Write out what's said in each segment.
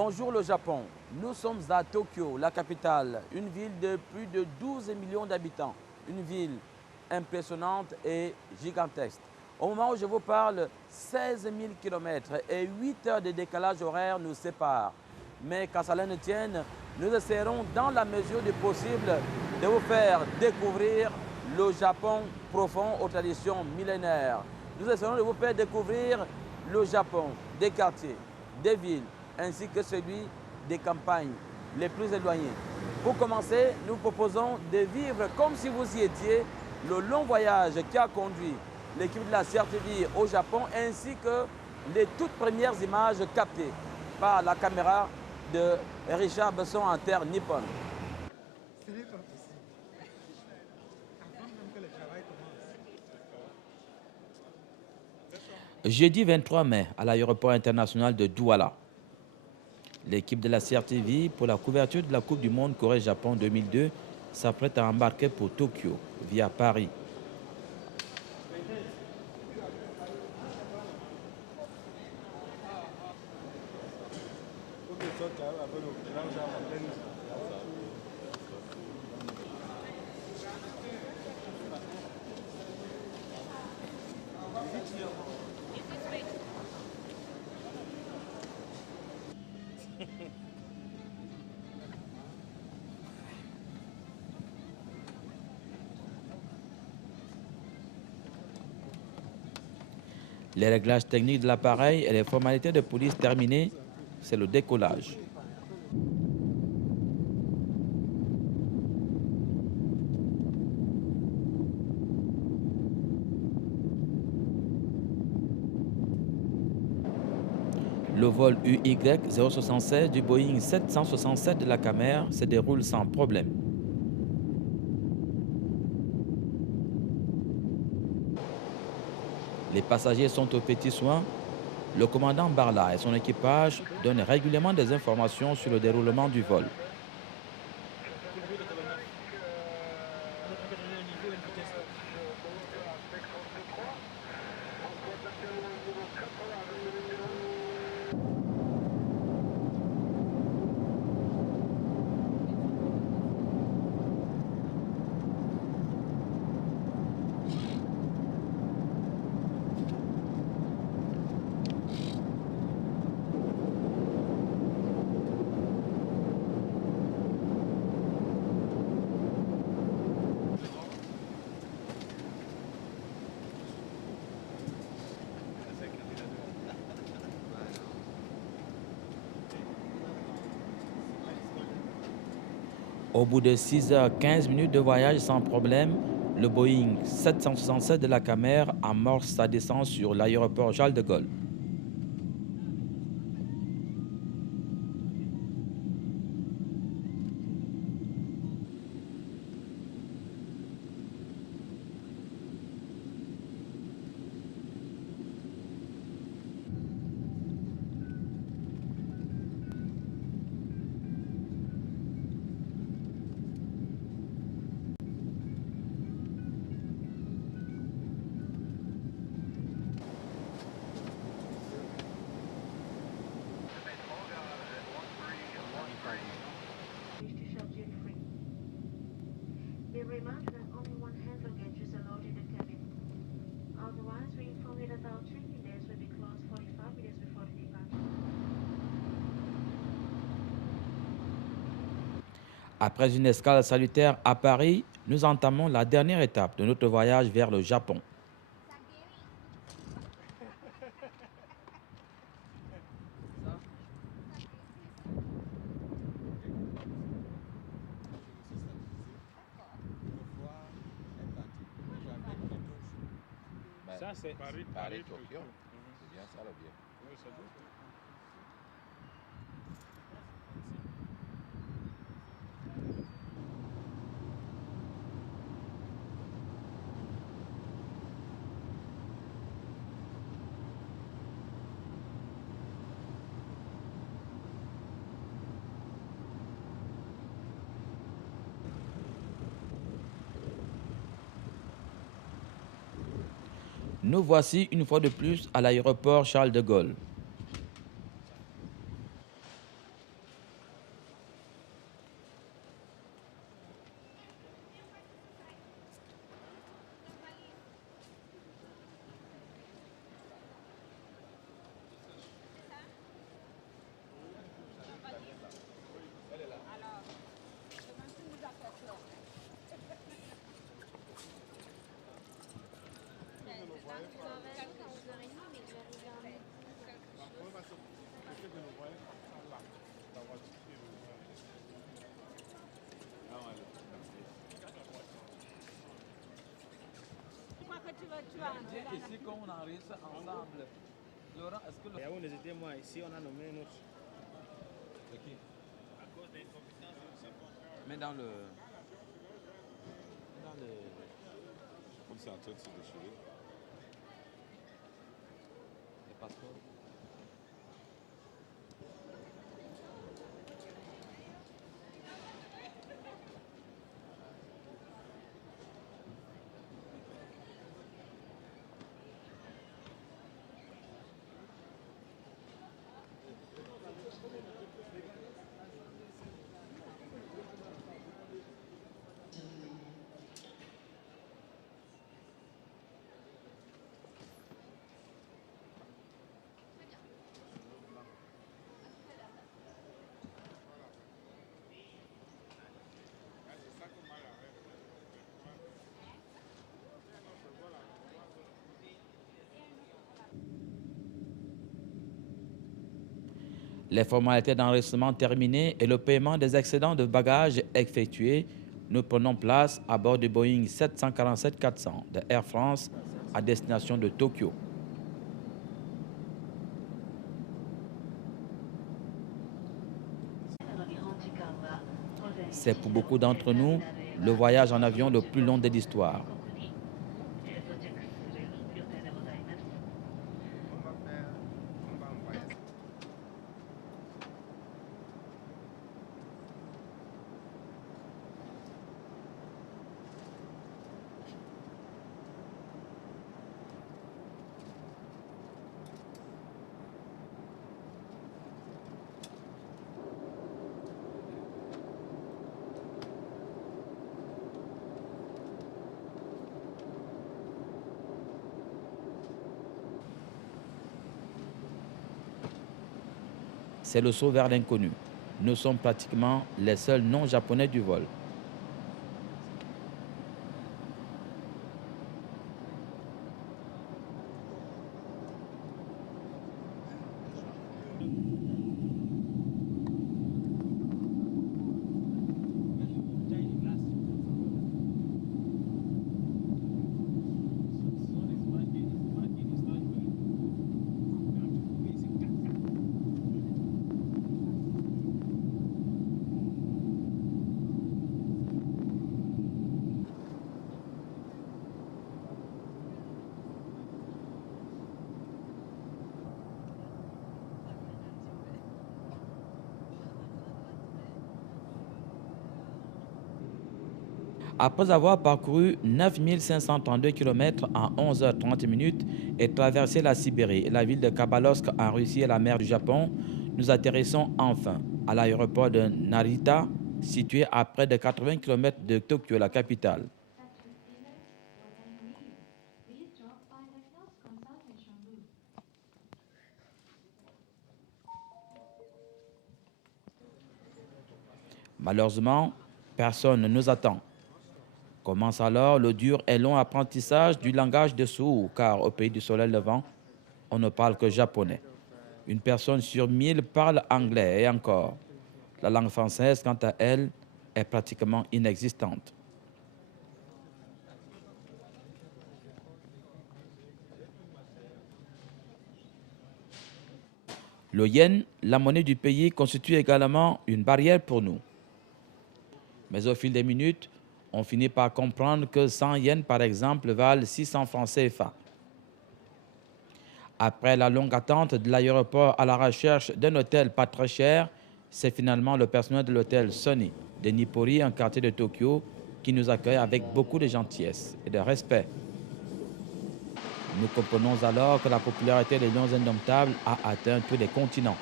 Bonjour le Japon, nous sommes à Tokyo, la capitale, une ville de plus de 12 millions d'habitants, une ville impressionnante et gigantesque. Au moment où je vous parle, 16 000 km et 8 heures de décalage horaire nous séparent. Mais qu'à cela ne tienne, nous essaierons dans la mesure du possible de vous faire découvrir le Japon profond aux traditions millénaires. Nous essaierons de vous faire découvrir le Japon des quartiers, des villes, ainsi que celui des campagnes les plus éloignées. Pour commencer, nous proposons de vivre comme si vous y étiez le long voyage qui a conduit l'équipe de la CRTV au Japon, ainsi que les toutes premières images captées par la caméra de Richard Besson en terre nippone. Ce n'est pas possible. Avant même que le travail commence. Jeudi 23 mai, à l'aéroport international de Douala, l'équipe de la CRTV pour la couverture de la Coupe du Monde Corée-Japon 2002 s'apprête à embarquer pour Tokyo via Paris. Les réglages techniques de l'appareil et les formalités de police terminées, c'est le décollage. Le vol UY076 du Boeing 767 de la CAMER se déroule sans problème. Les passagers sont aux petits soins. Le commandant Barla et son équipage donnent régulièrement des informations sur le déroulement du vol. Au bout de 6h15 de voyage sans problème, le Boeing 767 de la CAMER amorce sa descente sur l'aéroport Charles de Gaulle. Be reminded that only one hand luggage is allowed in the cabin. Otherwise, we inform you that our checking desk will be closed 45 minutes before the departure. Après une escale salutaire à Paris, nous entamons la dernière étape de notre voyage vers le Japon. Ça, c'est Paris-Tokyo. C'est bien ça, le bien. Nous voici une fois de plus à l'aéroport Charles de Gaulle. Viens ici qu'on enregistre ensemble. Laurent, est-ce que le... Yaoundé, c'était moi. Ici, on a nommé un autre. Ok. Mais dans le... Dans le... Comme c'est en train de se déchirer. Le passeport. Les formalités d'enregistrement terminées et le paiement des excédents de bagages effectués, nous prenons place à bord du Boeing 747-400 de Air France à destination de Tokyo. C'est pour beaucoup d'entre nous le voyage en avion le plus long de l'histoire. C'est le saut vers l'inconnu. Nous sommes pratiquement les seuls non-japonais du vol. Après avoir parcouru 9532 km en 11h30 et traversé la Sibérie, la ville de Khabalovsk en Russie et la mer du Japon, nous atterrissons enfin à l'aéroport de Narita, situé à près de 80 km de Tokyo, la capitale. Malheureusement, personne ne nous attend. Commence alors le dur et long apprentissage du langage de sourds, car au pays du soleil levant, on ne parle que japonais. Une personne sur 1000 parle anglais et encore. La langue française, quant à elle, est pratiquement inexistante. Le yen, la monnaie du pays, constitue également une barrière pour nous. Mais au fil des minutes, on finit par comprendre que 100 yens, par exemple, valent 600 francs CFA. Après la longue attente de l'aéroport à la recherche d'un hôtel pas très cher, c'est finalement le personnel de l'hôtel Sony de Nippori, un quartier de Tokyo, qui nous accueille avec beaucoup de gentillesse et de respect. Nous comprenons alors que la popularité des Lions Indomptables a atteint tous les continents.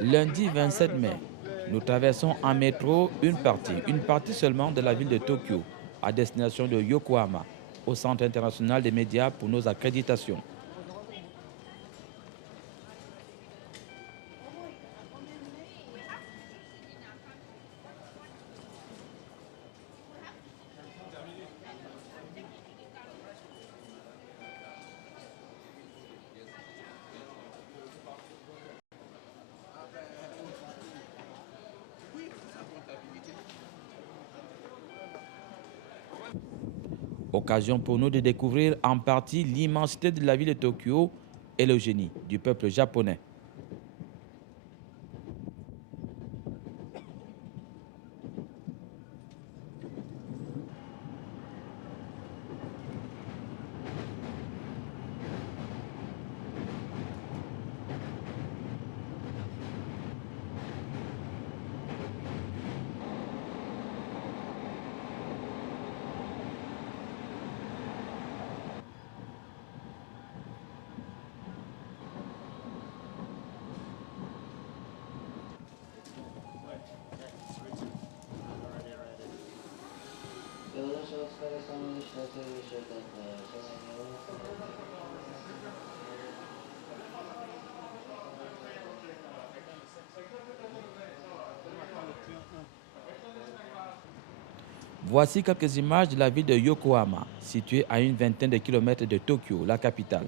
Lundi 27 mai, nous traversons en métro une partie seulement de la ville de Tokyo, à destination de Yokohama, au Centre international des médias pour nos accréditations. Occasion pour nous de découvrir en partie l'immensité de la ville de Tokyo et le génie du peuple japonais. Voici quelques images de la ville de Yokohama, située à une vingtaine de kilomètres de Tokyo, la capitale.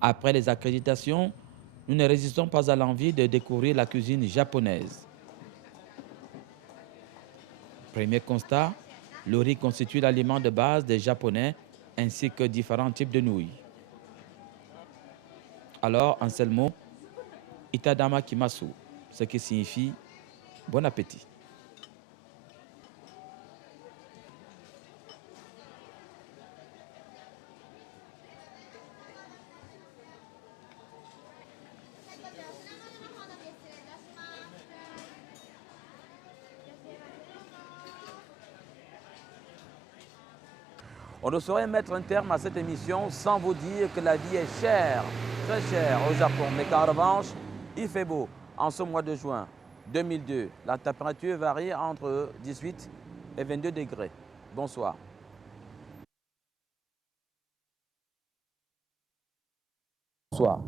Après les accréditations, nous ne résistons pas à l'envie de découvrir la cuisine japonaise. Premier constat, le riz constitue l'aliment de base des Japonais ainsi que différents types de nouilles. Alors, en seul mot, Itadama Kimasu, ce qui signifie bon appétit. On ne saurait mettre un terme à cette émission sans vous dire que la vie est chère, très chère au Japon. Mais qu'en revanche, il fait beau. En ce mois de juin 2002, la température varie entre 18 et 22 degrés. Bonsoir. Bonsoir.